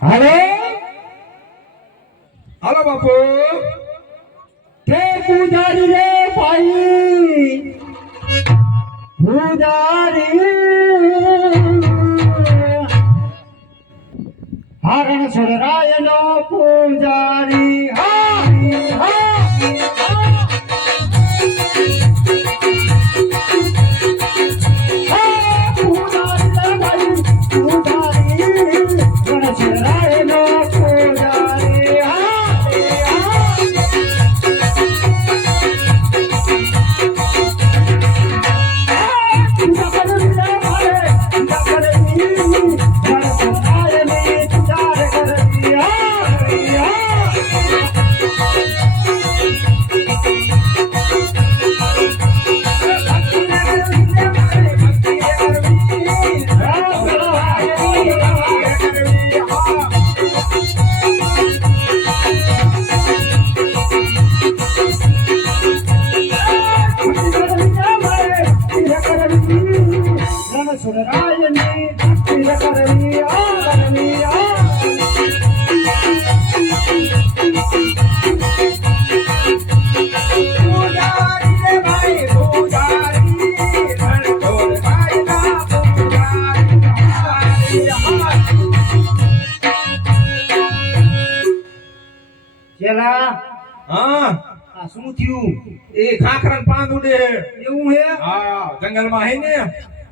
હાલો હાલો બાપુ. કે પૂજારી રે ભાઈ. પૂજારી. હરણ સુરરાય નો પૂજારી. હા. રણછોડ ભાઈ ના પૂજારી હા. આ શું થયું? એ ખાખરા પાંદ ઉડે એવું હે? હા જંગલમાં હે ને.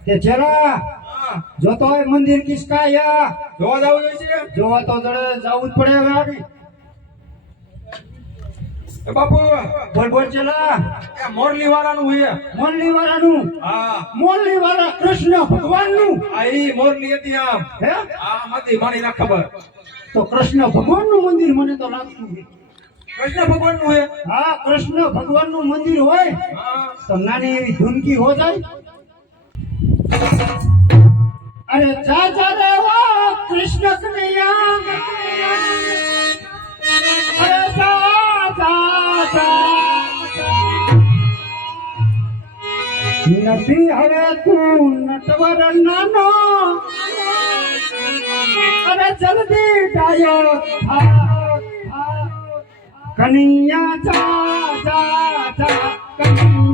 તે હા જોતો હોય મંદિર કિસકાયા જોવા જવું જોઈએ જોવા તો જડે જવું જ પડે હવે આગળ. એ બાપુ બોલ બોલ ચેલા. એ મોરલી વાળાનું હોય મોરલી વાળાનું હા. મોરલી વાળા કૃષ્ણ ભગવાનનું? આ ઈ મોરલી હતી આમ. હે? આ માથી માની ના ખબર. તો કૃષ્ણ ભગવાનનું મંદિર મને તો લાગતું. કૃષ્ણ ભગવાનનું હે હા કૃષ્ણ ભગવાનનું મંદિર હોય હા. તો નાની એવી ધૂનકી હો જાય. अरे दवा कृष्ण कन्हैया अरे नदी अरे जल्दी डायो कन्हैया जा जा जा कन्हैया।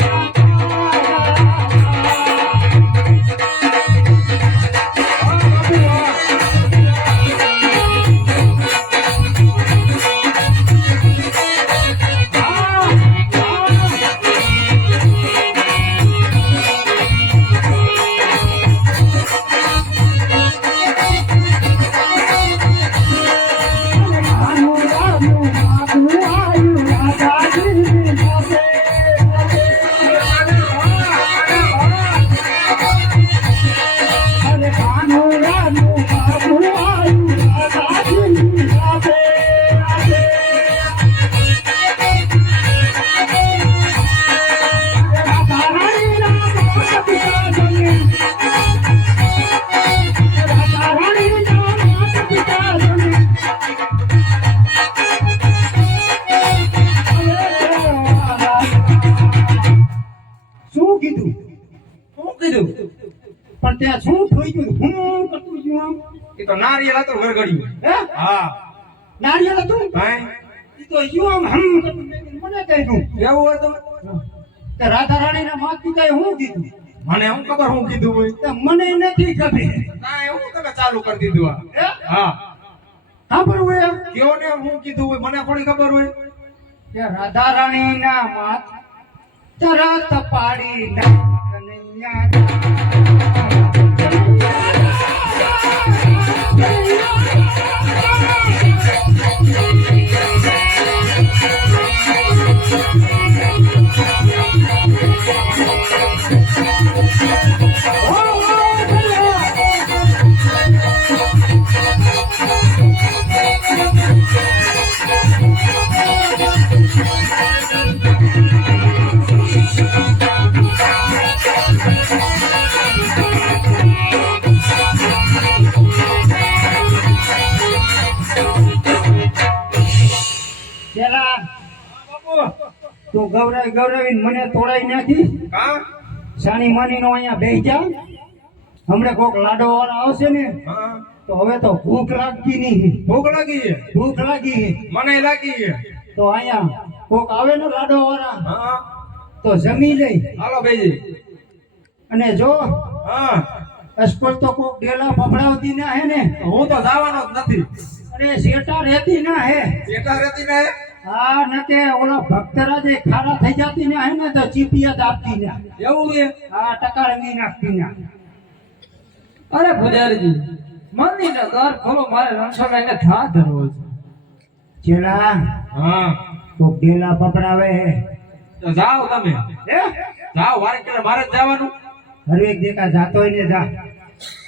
ત્યાં શું થઈ ગયું? હું કરતું આમ. એ તો નારિયેલ હતો ગરગડ્યું હે? હા. નારિયેલ હતું? ભાઈ. એ તો યું આમ હમ કરતું કીધું, મને કહ્યું એવું હતું તે રાધા રાણીના માત પિતાએ હું કીધું? મને હું ખબર હું કીધું હોય? મને નથી ખબર. ના એવું તમે ચાલુ કરી દીધું આ. હે? ખબર એમ? કેવો ને હું કીધું હોય મને થોડી ખબર હોય? કે રાધા રાણીના માત તરત પાડી કનૈયા તું ગૌરવ ગૌરવીને મને તોડાઈ નાખી હા? સાની માની નો અહીંયા બેસી જા. હમણે કોક લાડો વાળા આવશે ને હા. તો હવે તો ભૂખ લાગતી નહીં. ભૂખ લાગી છે? ભૂખ લાગી મને લાગી છે. તો અહીંયા કોક આવે ને લાડો વાળા હા. તો જમી લઈ હાલો ભાઈ અને જો હા. અસ્પર તો કોક ડેલા ફફડાવતી ના હે ને. હું તો જવાનો જ નથી. અને શેટા રહેતી ના હે. શેટા રહેતી ના હા? ન કે ઓલા ભક્તરાજે ખારા થઈ જતી ને હે ને તો ચીપિયા આપતી ના. એવું છે? હા નાખતી ના. અરે પૂજારીજી મંદિરનો દ્વાર ખોલો મારે રણછોડરાયને થા ધરવો છે. ચેલા હા. કોક ડેલા હે તો જાઓ તમે. હે? જાઓ વારે કરે મારે જ જવાનું. હરેક દેખા જાતો હોય ને જા.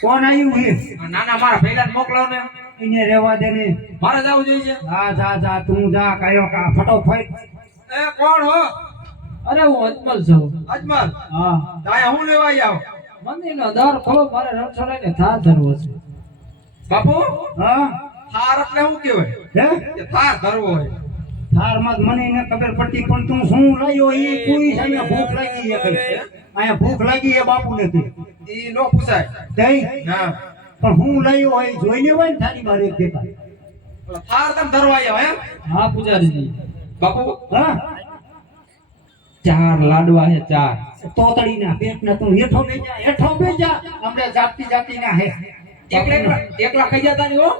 કોણ આવ્યું હે નાના મારા પહેલા મોકલો ને. એને રહેવા દે ને. મારે જવું જોઈએ. હા જા જા તું જા કયો કા ફટોફટ. એ કોણ હો? અરે હું અજમલ છું. અજમલ? હા. તાય હું લેવા આવ? મંદિરનો દર ખોલો મારે રણછોડરાયને થા ધરવો છે. બાપુ? હા. થાર એટલે શું કહેવાય? હે? કે થાર ધરવો હોય. થારમાં જ મને એને ખબર પડતી પણ તું શું લાયો? એ કોઈ છે ભૂખ લાગી છે કઈ. અહીંયા ભૂખ લાગી છે બાપુ ને એ નો પૂછાય. દઈ ના. પણ હું લઈ હોય જોઈને હોય ને તારી મારે એક દેતા થાર તમ ધરવા આવ્યો હે? હા પૂજારીજી. બાપુ? હા. ચાર લાડવા હે ચાર. તોતડી ના પેટ ના તું હેઠો બેજા હેઠો બેજા હમણે જાપતી જાપતી ના હે. એકલા એકલા ખાઈ જતા ની હો?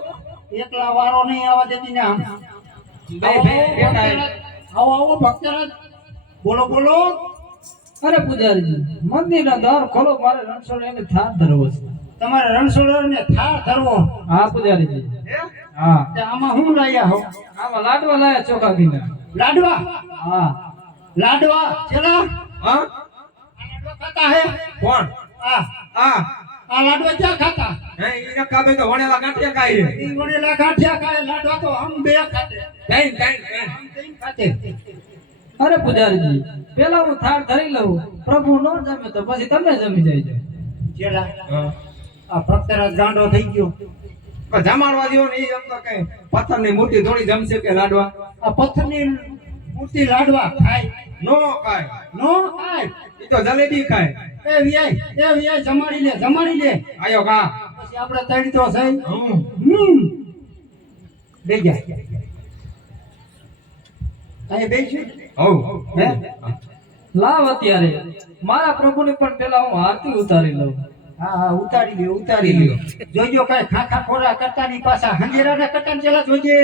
એકલા વારો નહીં આવવા દેતી ને આમ. બે બે આવો આવો ભક્તરાજ. બોલો બોલો. અરે પૂજારીજી મંદિરનો દ્વાર ખોલો મારે રણછોડ એને થાર ધરવો છે. તમારે રણછોડર ને થાર ધરવો હા પૂજારીજી હે? હા. તે આમાં હું લાયા હો આમાં લાડવા લાયા ચોખા ઘીના લાડવા? હા. લાડવા ચલા હા? લાડવા ખાતા હે? કોણ? આ. હા. આ લાડવા ક્યાં ખાતા? હે ઈને કાબે તો વણેલા ગાંઠિયા ખાઈ છે ઈ વડેલા ગાંઠિયા ખાય લાડવા તો આમ બે ખાતે. કઈ કઈ કઈ ખાતે. અરે પૂજારીજી પેલા હું થાળ ધરી લઉં. પ્રભુ નો જમે તો પછી તમે જમી જાય ચલા હા. આ ભક્તરાજ ગાંડો થઈ ગયો. જમાડવા દ્યો ને પથ્થરની મૂર્તિ થોડી જમશે કે લાડવા? આ મૂર્તિ લાડવા ખાય. નો ખાય. નો ખાય. ઈ તો જલેબી ખાય. એ વિયાય એ વિયાય જમાડી લે જમાડી લે. આયો કા? પછી આપણે તળી તો સહી હમ. હમ બેજા અહીં બેસી હવ હે? લાવ અત્યારે. મારા પ્રભુની પણ પેલા હું આરતી ઉતારી લઉં. હા હા ઉતારી લ્યો ઉતારી લ્યો. જોજો કઈ ખાખા ખોરા કરતા ની પાછા હંજેરા ને કરતા ને પેલા જોજે.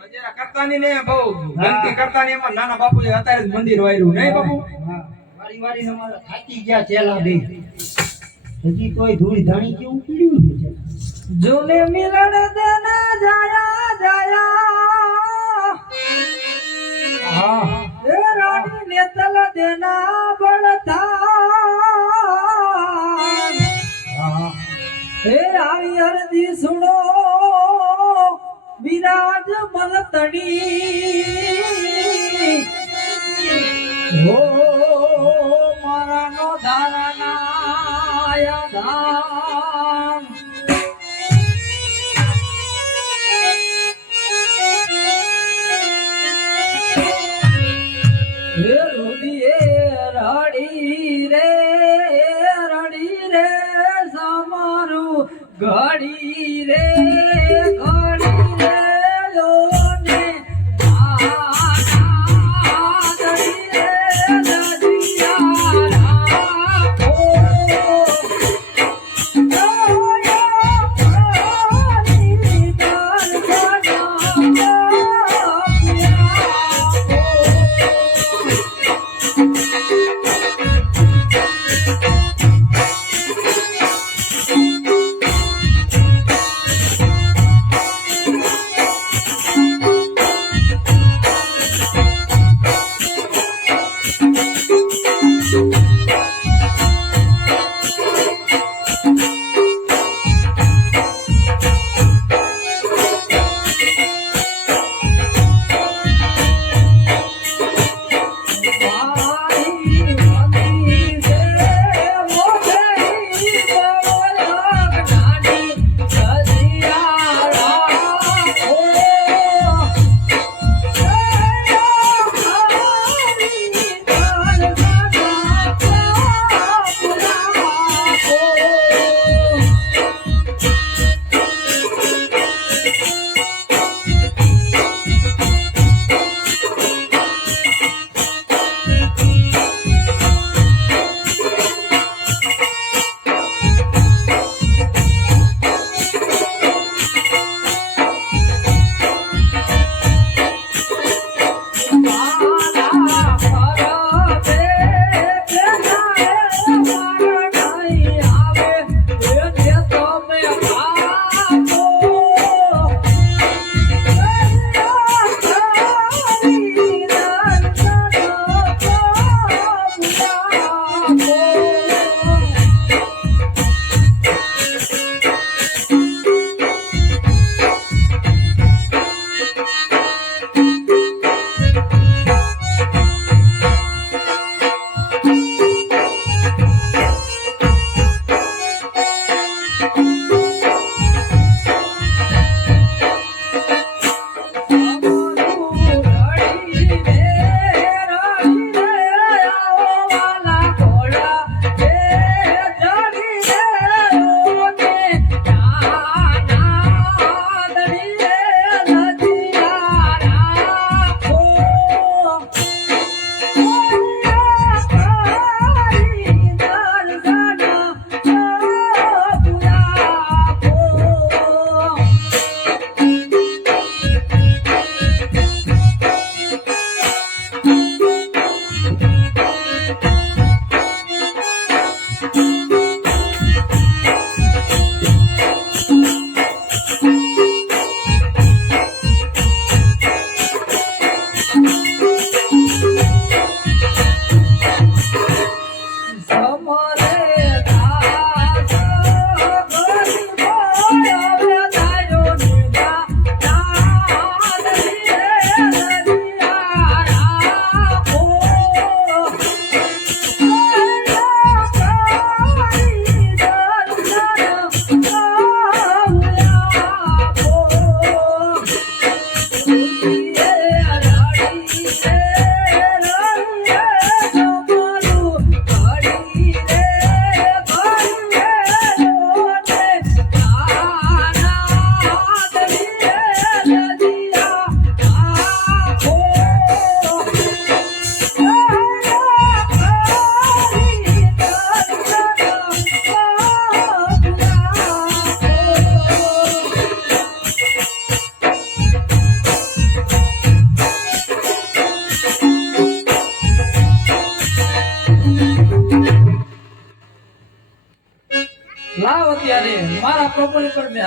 હંજેરા કરતા ની ને બહુ ગંદકી કરતા ની એમાં નાના બાપુ અત્યારે જ મંદિર વાયરું નહીં બાપુ? હા વારી વારી અમારા થાકી ગયા ચેલા દે હજી તોય ધૂળ ધાણી જેવું પીડ્યું છે જોને મિલન દેના જાયા જાયા. હા. એ રાણી ને તલ દેના બળતા હે આવી અરજી સુણો. વિરાજ મલતડી. હો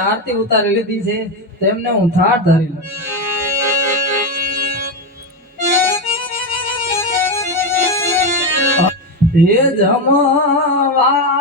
આરતી ઉતારી લીધી છે તેમને હું થાળ ધરી લઉં. હે જમવા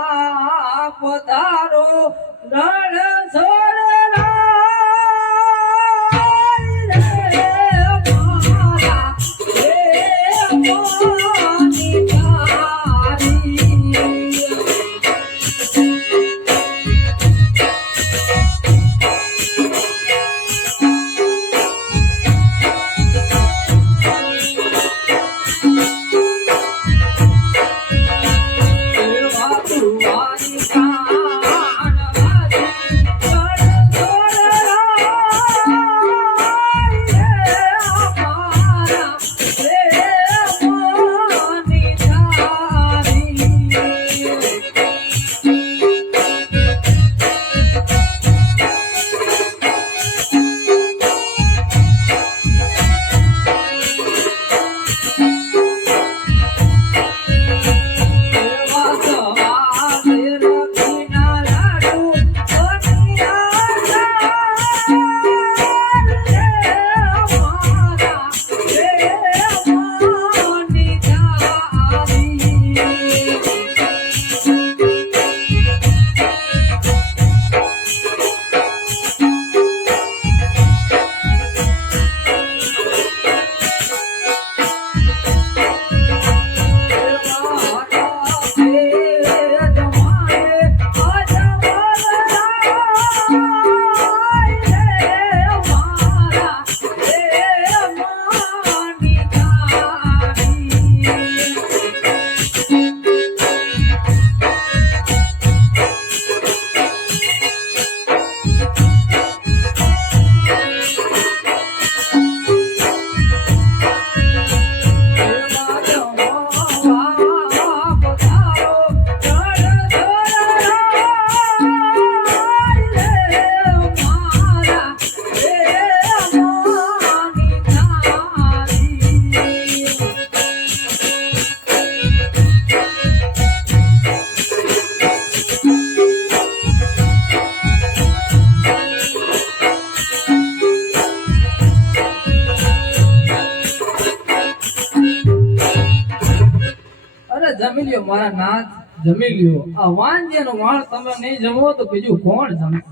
મારા નાથ જમી લ્યો. આ વાંજ્યાનો માળ તમે નહીં જમો તો બીજું કોણ જમશે?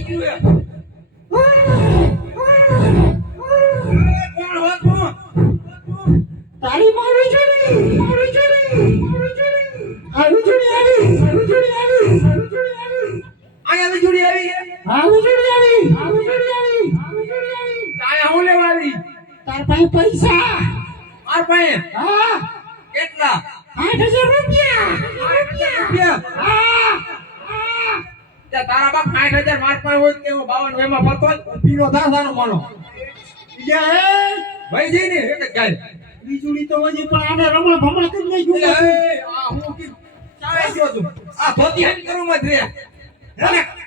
ગયું તારી મારી જોડી મારી જોડી આવી જોડી આવી આવી જોડી આવી આવી જોડી આવી અહીંયા વીજળી આવી હે? આવી જોડી આવી આવી જોડી આવી આવી જોડી આવી અહીંયા હું લેવા આવી તાર પાસે. માર પાસે હા. કેટલા? આઠ હજાર રૂપિયા. રૂપિયા? હા. તારા બાપ આઠ હજાર માર પાસે હોય કે બાવન વેમાં ફરતો હોય પીનો દાદાનો માનો. ભાઈ જઈ ને એક ગાય બીજુડી તો હજી પણ આને રમણ ભમણ કરી એટલે, એ, આ હું કે ચાલે ગયો તું. આ ધોતી હારી કરું મત રે.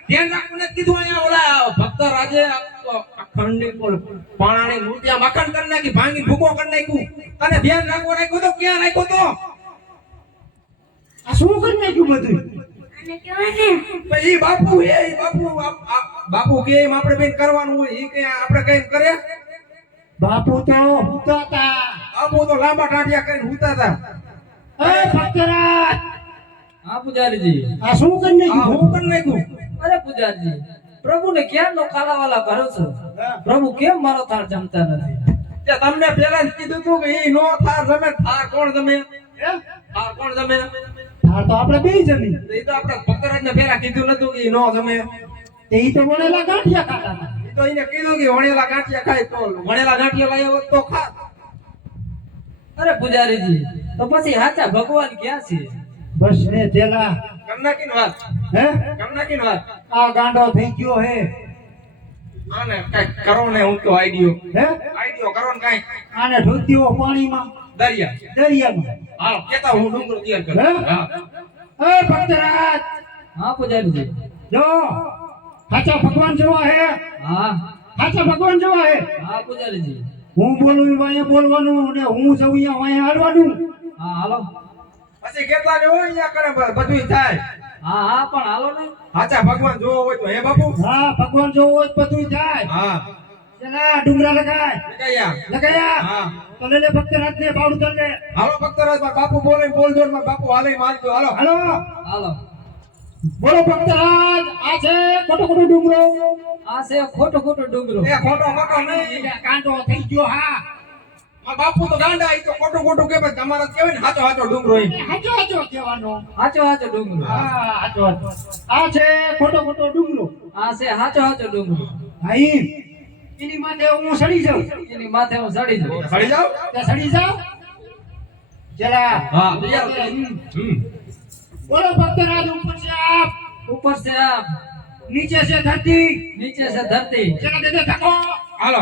ધ્યાન રાખવું કીધું અહીંયા ઓલા ભક્ત રાજે આ કોલ પાણી મૂર્તિયા મખણ કરી નાખી ભાંગી ભૂકો કરી નાખ્યું. અને ધ્યાન રાખવું રાખ્યો તો ક્યાં રાખ્યો તો? આ શું કરી નાખ્યું બધું? તો બાપુ હે ઈ બાપુ બાપુ કે એમ આપણે બેન કરવાનું હોય ઈ કે આપણે કઈ કરે? બાપુ તો હુતા હતા બાપુ તો લાંબા ટાંટિયા કરીને હુતા હતા એ ભક્તરાજ હા પૂજારીજી. આ શું કરી નાખ્યું? હું કરી નાખ્યું. અરે પૂજારીજી પ્રભુને કેમ નો કાલાવાલા ભરો છો? પ્રભુ કેમ મારો થાળ જમતા નથી? તે તમને પહેલા કીધું તું કે ઈ નો થાળ જમે. થાળ કોણ જમે? થાળ કોણ જમે? થાળ તો આપણે બે જમી. એ તો આપણે ભક્તરાજ ને પહેલા કીધું નતું કે ઈ નો જમે. તે ઈ તો વણેલા ગાંઠિયા ખાતા ઈ તો એને કીધું કે વણેલા ગાંઠિયા ખાય તો વણેલા ગાંઠિયા લાયો તો ખા. અરે પૂજારીજી તો પછી હાચા ભગવાન ક્યાં છે? બસ ને તેલા કમનાકી વાત. હે? કમનાકી વાત. આ ગાંડો થઈ ગયો હે. આને કંઈક કરો ને હું તો આઈડિયો. હે? આઈડિયો કરો ને કંઈક આને ઢૂંધ્યો પાણીમાં. દરિયા. દરિયામાં. હાલો કેતા હું ડુંગર તૈયાર કરું. હે? હા. એ ભક્તરાજ! હા પૂજારીજી જો સાચા ભગવાન જેવા હે. હા. સાચા ભગવાન જેવા હે. હા પૂજારીજી. હું બોલું અહીંયા બોલવાનું ને હું જઉં અહીંયા અહીંયા હાડવાનું હા હાલો. પછી કેટલા ને હોય અહીંયા કરે બધું થાય. હા હા પણ હાલો ને. સાચા ભગવાન જોવો હોય તો હે બાપુ? હા ભગવાન જોવો હોય તો બધું થાય. હા. ચલા ડુંગરા લગાય. કયા લગાયા. હા. તો લે ભક્ત રાત ને બાવડું મારા બાપુ બોલે બોલ ને બાપુ હાલે મારજો હાલો. હાલો. હાલો. બોલો ભક્તરાજ આ છે ખોટો ખોટો ડુંગરો. આ છે ખોટો ખોટો ડુંગરો. એ ખોટો ખોટો નહીં. કાંટો થઈ ગયો હા. બાપુ તો ગાંડા તો ખોટું ખોટું કે ભાઈ તમારા કેવાય ને હાચો હાચો ડુંગરો હાચો હાચો કહેવાનો. હાચો હાચો ડુંગરો. હા હાચો હાચો. આ છે ખોટો ખોટો ડુંગરો. આ છે હાચો હાચો ડુંગરો. ભાઈ એની માથે હું સડી જાઉં. એની માથે હું સડી જાઉં. સડી જાઉં તે સડી જાઉં? ચલા હા. બોલો ભક્તરાજ ઉપર છે આપ. ઉપર છે આપ. નીચે છે ધરતી. નીચે છે ધરતી. ચલા દે દે ધક્કો હાલો